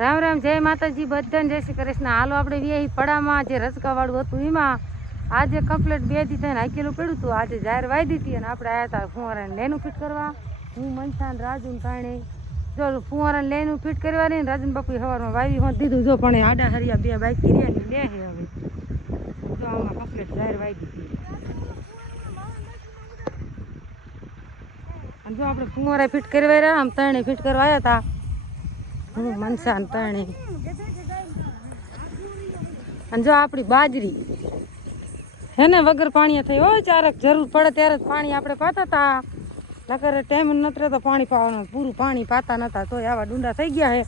રામ રામ, જય માતાજી બધાને, જય શ્રી કૃષ્ણ। હાલો આપણે વ્યાહી પડામાં જે રચકાવાળું હતું એમાં આજે કમ્પ્લીટ 2 દી થઈને હાકેલું પડ્યું હતું। આજે જાહેર વાઈ દીધી અને આપણે આવ્યા હતા ફુવારાને લેનું ફિટ કરવા। હું મનસા ને રાજુ ને કારણે જો ફુવારાને લેનું ફિટ કરવાની ને રાજન બાપુ સવારમાં વાવી હોત દીધું। જો પણ આડા હરિયા 2 બાઈક કર્યા ને લે હવે જો આમાં કમ્પ્લીટ જાહેર વાઈ દીધી અને જો આપણે ફુવારા ફિટ કરવા રહ્યા આમ ત્રણે ફિટ કરવા આવ્યા હતા। હું મનસા ને ત્રણે અને જો આપણી બાજરી હે ને વગર પાણી થઈ હોય ચારક જરૂર પડે ત્યારે જ પાણી આપણે પાતા હતા। નકર ટાઈમ નથી રહેતો પાણી પાવાનું, પૂરું પાણી પાતા નતા તોય આવા ડુંડા થઈ ગયા છે।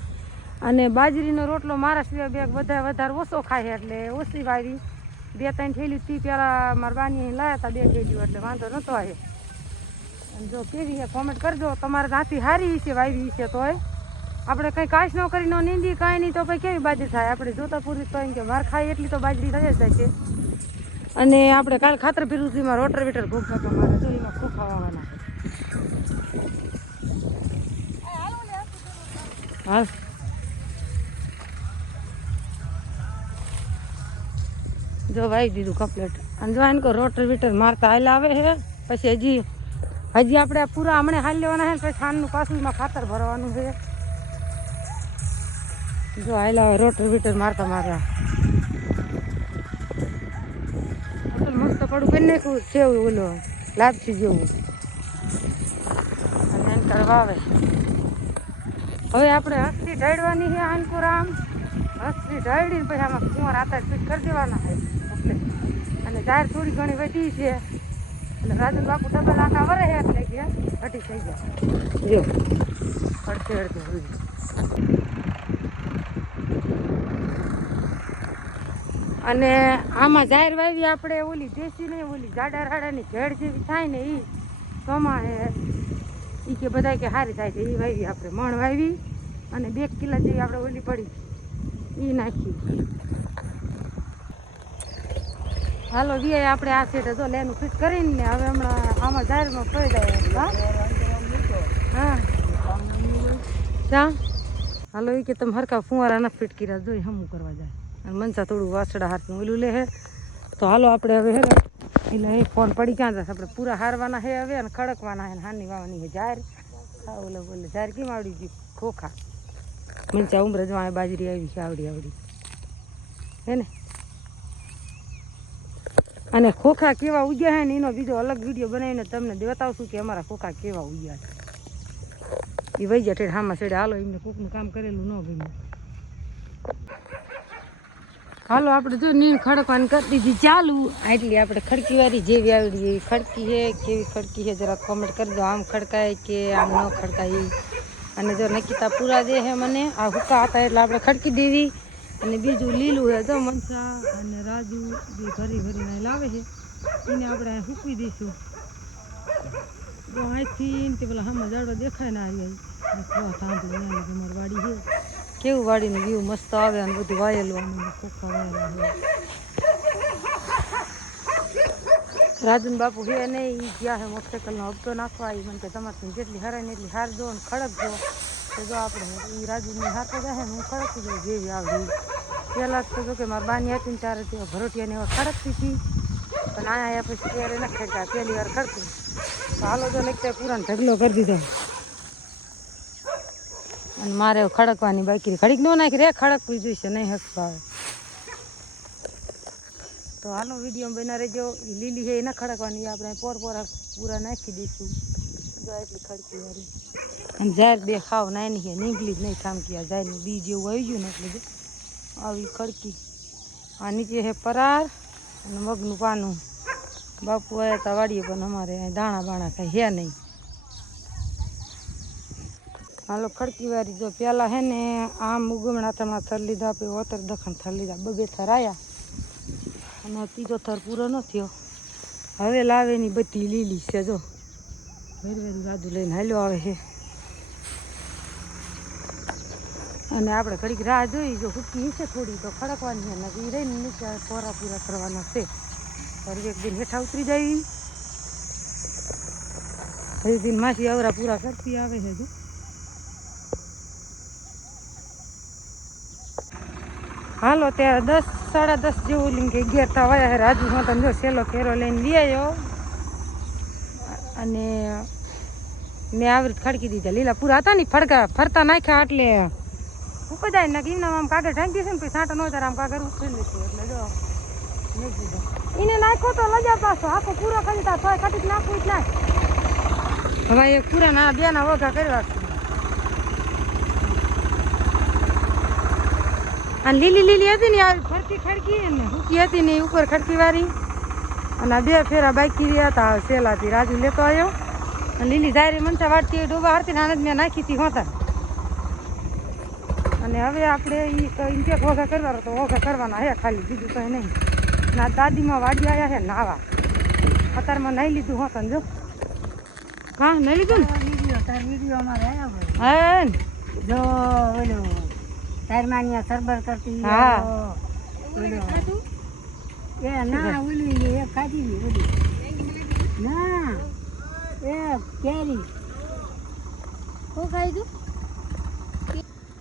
અને બાજરીનો રોટલો મારા સિવાય બે બધા વધારે ઓછો ખાય છે એટલે ઓછી વાવી 2-3 થેલી તી પેલા મારા બાની લાયા હતા 2 થેલીઓ એટલે વાંધો નતો આવે। અને જો કેવી છે કોમેન્ટ કરજો તમારે ત્યાંથી સારી છે વાવી છે તોય આપણે કંઈ કાશ ન કરી ન નીંદી કાંઈ નહીં તો પછી કેવી બાજરી થાય આપણે જોતા પૂરી તો એમ કે માર ખાય એટલી તો બાજરી થઈ જ જાય છે। અને આપણે કાલ ખાતર પીરુંમાં રોટર વીટર ઘોઘા મારે તો એમાં ખોખા વાવવાના હાલ જો વાવી દીધું કમ્પ્લીટ। અને જો એને રોટર વીટર મારતા હાલ આવે છે પછી હજી આપણે પૂરા હમણાં હાલ લેવાના છે પછી ખાંડનું પાછું એમાં ખાતર ભરવાનું છે। જો હાલ રોટર વીટર મારતા મારતા મસ્ત પડું કરી નાખ્યું સેવ ઓલો લાપસી જેવું અને એમ કરવા આવે। હવે આપણે હસ્તી ઢાળવાની છે આનકુરામ હસ્તી ઢાળીને પછી આમાં કુંવર આતા ફિટ કરી દેવાના છે। અને જાહેર થોડી ઘણી વધી છે એટલે રાજુ બાપુ ડબલ આટા વરે છે એટલે કે ઘટી થઈ ગયા જો અડધે સુધી। અને આમાં જાહેર વાવી આપણે ઓલી દેશી નહીં ઓલી જાડા રાડાની ઘેડ જેવી થાય ને એ કમાણે એ કે બધા કે સારી થાય છે એ વાવી આપણે મણ વાવી અને 2 કિલો જેવી આપણે ઓલી પડી એ નાખી। હાલો વીએ આપણે આ સેટે જો લેનું ફિટ કરીને ને હવે હમણાં આમાં જાહેરમાં ફરી જાય હા હાલો એ કે તમે હરકા ફુવારા નથી ફિટ કર્યા જોઈ હમું કરવા જાય અને મનસા થોડું વાસડા હાથનું ઓલું લે હે તો હાલો આપણે હવે હે એટલે એ ફોન પડી ક્યાં જશે આપણે પૂરા હારવાના છે હવે અને ખડકવાના છે હાની વાવાની છે જાહેર ઓલે બોલે જાહેર કેમ આવડી ગઈ ખોખા મનસા ઉમરજમાં બાજરી આવી છે આવડી હે ને। અને ખોખા કેવા ઉગ્યા છે ને એનો બીજો અલગ વિડીયો બનાવીને તમને બતાવશું કે અમારા ખોખા કેવા ઉગ્યા છે એ વહી જાય ઠેઠ હામાં છેડે હાલો એમને કોકનું કામ કરેલું ન ગમે। હાલો આપણે જો નીણ ખડકવાની કરી દીધી ચાલુ એટલી આપણે ખડકી વાળી જેવી આવડી એવી ખડકી છે કેવી ખડકી છે જરા કોમેન્ટ કરજો આમ ખડકાય કે આમ ન ખડકાય। અને જો નકીતા પૂરા દે છે મને આ હુકા હતા એટલે આપણે ખડકી દેવી અને બીજું લીલું છે જો મનસા અને રાજુ બે ભરીને લાવે છે એને આપણે સૂકવી દઈશું। જો અહીંથી તે પેલા હામાં જાડવા દેખાય ને આવી અમારી વાડી છે કેવું વાડીનું વ્યૂ મસ્ત આવે અને બધું વાયેલું ખોખા વાયેલા છે। રાજન બાપુ છે નહીં એ ગયા છે મોટરસાઇકલનો હપ્તો નાખવા એ મને કે તમારે જેટલી હરાય ને એટલી હારજો અને ખડકજો તો જો આપણે એ રાજુની હારતો જાય ને હું ખડકતી જાઉં જેવી આવડી પહેલાં તો જો કે મારા બાની હતી ને ત્યારે તે ભરોટિયાને એવા ખડકતી હતી પણ અહીંયા પછી ત્યારે ન ખડતા પહેલી વાર ખડતું તો હાલો જો લખતા પૂરાને ઢગલો કરી દીધો અને મારે ખડકવાની બાકી ખડીક ન નાખી રે ખડકવી જોઈશે નહીં હસવા તો હાલો વિડીયો બના રહેજો એ લીલી છે એ ના ખડકવાની આપણે પોરા પૂરા નાખી દઈશું જો એટલી ખડકી વાળી અને જાહેર દેખાવ નાની છે નીકળી જ નહીં થામકી જાહેરનું બી જેવું આવી ગયું ને એટલે આવી ખડકી આ નીચે છે પરાર અને મગનું પાનું બાપુ આવ્યા હતા વાડીએ પણ અમારે દાણા બાણા કાંઈ છે નહીં। હાલો ખડકી વાળી જો પેલા હે ને આમ ઉગમણા થમણા થર લીધા પછી ઓતર દખણ થર લીધા 2 થર આવ્યા અને 3જો થર પૂરો ન થયો હવે લાવેની બધી લીલી છે જો વેરવેરું રાજુ લઈને હાલ્યો આવે છે અને આપણે ઘડીક રાહ જોઈ જો હુકી છે થોડી તો ખડકવાની છે ને એ રહીને નીચે પોરા પૂરા કરવાના છે ફરી એક દિન હેઠા ઉતરી જાય હજી દિન માસી અવરા પૂરા કરતી આવે છે જો હાલો ત્યારે 10 10:30 જેવું લીંક 11 થવા આવ્યા. રાજુ માં જો સેલો ફેરો લઈને લઈ આવ્યો અને મેં આવી ખડકી દીધા. લીલા પૂરા હતા ને ફરતા નાખ્યા એટલે ઉપદાય ને એમના આમ કાગળ ઢાંકી છે ને પછી સાંટો ન તારે આમ કાગળ ઉઠી લીધું એટલે જો નહીં દીધો એને નાખ્યો તો લજા પાછો આખો પૂરો કરી તા તોય કટીક નાખવું જ નાખ. હવે એ પૂરા ના બે ના વઘા કરવા અને લીલી લીલી હતી ને આવી ફરતી ખડકી ને હુકી હતી ને ઉપર ખડકી વાળી અને આ 2 ફેરા બાકી રહ્યા હતા સેલાથી. રાજુ લેતો આવ્યો અને લીલી જાયરી મનસા વાટતી ડોબા હારતી ને મેં નાખી હતી હોતા. અને હવે આપણે ઇન્ટેક વઘા કરવાનો તો વઘા કરવાના હે ખાલી, બીજું કંઈ નહીં. ના દાદીમાં વાડી આવ્યા છે નાવા, અત્યારમાં નહીં લીધું હોતા જો. હા નહીં લીધું ને વિડીયો અમારે આવ્યા હા જો ઓલું તારમાનિયા સરબર કરતી. હા એ ના ઓલી એ ખાધી ઓલી ના એ કેરી કો ખાઈ દઉં.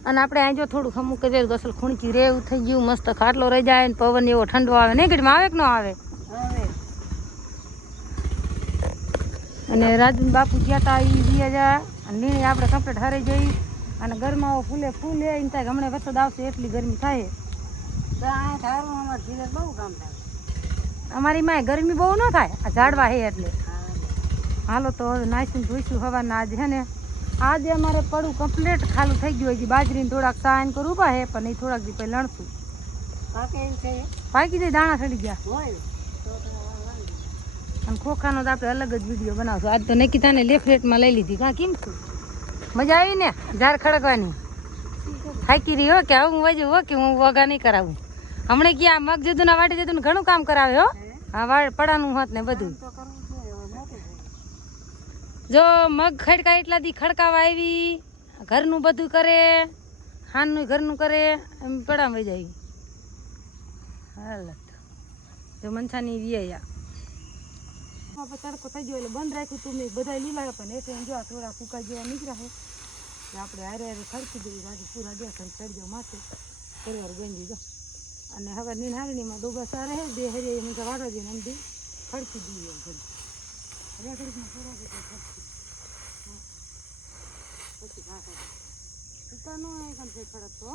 અને આપણે અહીં જો થોડુંક અમુક કરી અસલ ખૂણકી રે એવું થઈ ગયું, મસ્ત ખાટલો રહી જાય ને પવન એવો ઠંડો આવે નહીં ઘડીમાં આવે કે ન આવે. અને રાજુ બાપુ ગયા હતા એ ગયા જાય અને નીણી આપણે કમ્પ્લીટ હરાઈ જઈ અને ગરમાવો ફૂલે ફૂલે એમ થાય હમણાં વરસાદ આવશે એટલી ગરમી થાય. બહુ કામ થાય અમારી માં ગરમી બહુ ન થાય આ ઝાડવા હે એટલે. હાલો તો હવે નાઈશું ધોઈશું હવાના. આજે હે ને આજે અમારે પડું કમ્પ્લીટ ખાલું થઈ ગયું હોય. બાજરીને થોડાક સાયન કરું ઉભા હે પણ એ થોડાક દી પહેલાં લણશું પાકી જાય દાણા ચડી ગયા. અને ખોખાનો તો આપણે અલગ જ વિડીયો બનાવશું. આજ તો નિકિતાને લેફ્ટમાં લઈ લીધી. કાં કેમ છું મજા આવી ને ઝાડ ખડકવાની થાકી રહી હો કે હવે હું વજુ હો કે હું વગા નહીં કરાવું. હમણાં ક્યાં મગ જદુના વાટી જતું ને ઘણું કામ કરાવે હો. હા પડાનું હોત ને બધું જો મગ ખડકા એટલા દી ખડકાવા આવી ઘરનું બધું કરે હાનનું ઘરનું કરે એમ પડામ વહી જાય. હાલત જો મનસાની વ્યાયા તડકો થઈ ગયો એટલે બંધ રાખ્યું તું મેં બધા લીલા પણ એટલે જો થોડા ફૂકા જેવા નીકળ્યા છે આપણે હારે હારે ખડકી દઈએ. રાજુ પૂરા ગયા ચડી જાવ માથે પરિવાર ગંજી જો. અને હવે નિહાળણીમાં ડોબા સારા હે બે હરી એમ વાળવા જઈને એમ બી ખડકી દઈએ ઘડી રેકડીમાં થોડા ખડકી પછી ઘાસ ઉતાનો એકમ છે ખડકતો.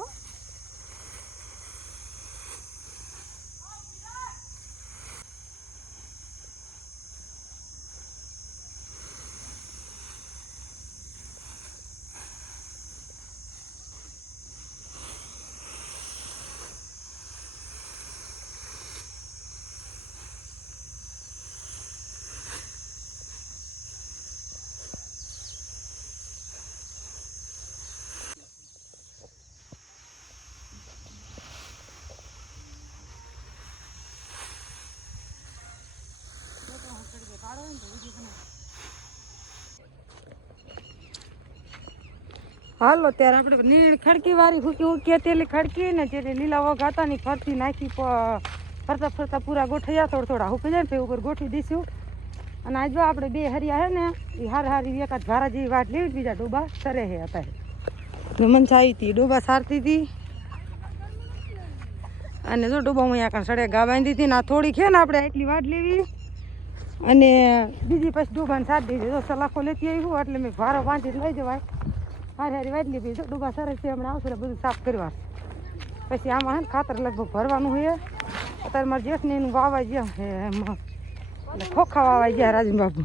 હાલો ત્યારે આપણે નીણ ખડકી વાળી હુકી હુકી તેલી ખડકી ને જે લીલા વગ હતા ને ફરતી નાખી ફરતા ફરતા પૂરા ગોઠવ્યા થોડા હુકી જાય ને પછી ઉપર ગોઠવી દઈશું. અને આ જો આપણે બે હરિયા હે ને એ હારી એકાદ ભારા જેવી વાટ લેવી બીજા ડોબા સરે હે અત્યારે મનસા આવી હતી ડોબા સારતી હતી. અને જો ડોબા હું અહીંયા સડે ગા બાંધી હતી ને આ થોડીક છે ને આપણે એટલી વાટ લેવી અને બીજી પછી ડોબાને સાર દીધી. જો સલાખો લેતી આવ્યું એટલે મેં ભારો બાંધી લઈ જવાય હારી વાટલી બી ડોબા સરસ છે હમણાં આવશે બધું સાફ કરવા. પછી આમાં હે ને ખાતર લગભગ ભરવાનું છે. અત્યારે મારે જેઠને એનું વાવાઈ ગયા હે એમાં એટલે ખોખા વાવાઈ ગયા રાજન બાપુ.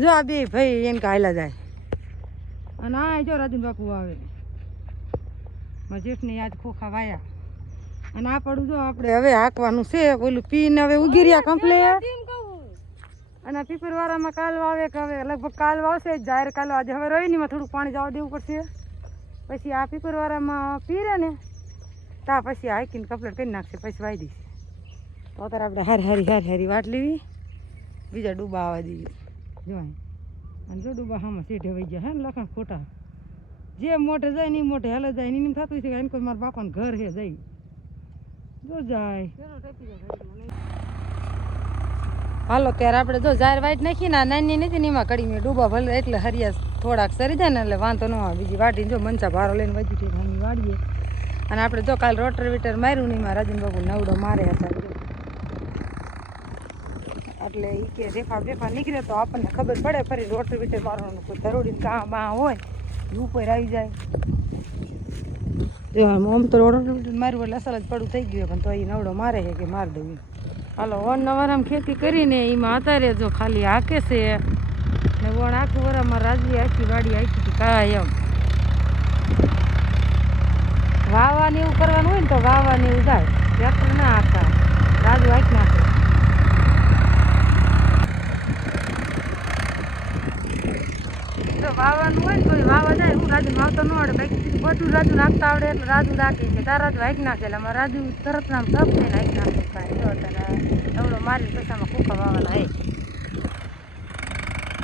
જો આ બે ભાઈ એને કાયલા જાય અને આ જો રાજન બાપુ આવે મારા જેઠને યાદ ખોખા વાયા. અને આ પડું જો આપણે હવે હાંકવાનું છે ઓલું પીને હવે ઉગી રહ્યા કમ્પ્લેટ. અને પીપરવાળામાં કાલવા આવે કે હવે લગભગ કાલવા આવશે જાહેર કાલવા. આજે હવે રહી નહીં થોડુંક પાણી જવા દેવું પડશે. પછી આ પીપરવાળામાં પીરે ને ત્યાં પછી હાઈકીને કમ્પ્લેટ કરી નાખશે પછી વાઈ દઈશે. તો અત્યારે આપણે હારી વાટ લેવી બીજા ડૂબા આવવા દઈએ. જો અને જો ડૂબા હામાં સેઠે વહી ગયા હે ને લખણ ખોટા જે મોટે જાય ને મોટે હાલે જાય ને થતું છે એને કોઈ મારા બાપાનું ઘર હે જાય જો જાય. હાલો ત્યારે આપણે જો જાહેર વાઈટ નાખી ને નાની નથી ને એમાં કડી મેં ડૂબા ભલે એટલે હરિયા થોડાક સરી જાય ને એટલે વાંધો ન આવે. બીજી વાટીને જો મનસા ભારો લઈને વધી ઠીક હમી વાળીએ અને આપણે જો કાલ રોટરવીટર માર્યું નહીં, મારા રાજન બાબુ નવડો મારે હતા એટલે એ કે રેફા બેફા નીકળે તો આપણને ખબર પડે ફરી રોટરવીટર મારવાનું કોઈ ધરોડી કાં બા હોય ઉપર આવી જાય. જો આમ તો રોટરવીટર માર્યું એટલે અસલ જ પડું થઈ ગયું પણ તો એ નવડો મારે છે કે મારી દઉં. હાલો વન નવારામ ખેતી કરીને એમાં અત્યારે જો ખાલી હાકે છે ને વણ આખું વરામાં રાજવી આખી વાડી આખી હતી કાંઈ એમ વાવવાની એવું કરવાનું હોય ને તો વાવવાની એવું થાય, ટ્રેક્ટર ના હાકતા રાજુ હાંકી નાખે. જો વાવવાનું હોય ને તો વાવા જાય, હું રાજુ વાવતો ન આવડે બાકી બધું રાજુ નાખતા આવડે એટલે રાજુ રાખી છે તાર રાજુ હાંકી નાખે એટલે અમારે રાજુ તરત નામ તપ થઈને હાંકી નાખે કાંઈ જો તને એવડો મારી પૈસામાં કૂકા વાવવાના હે.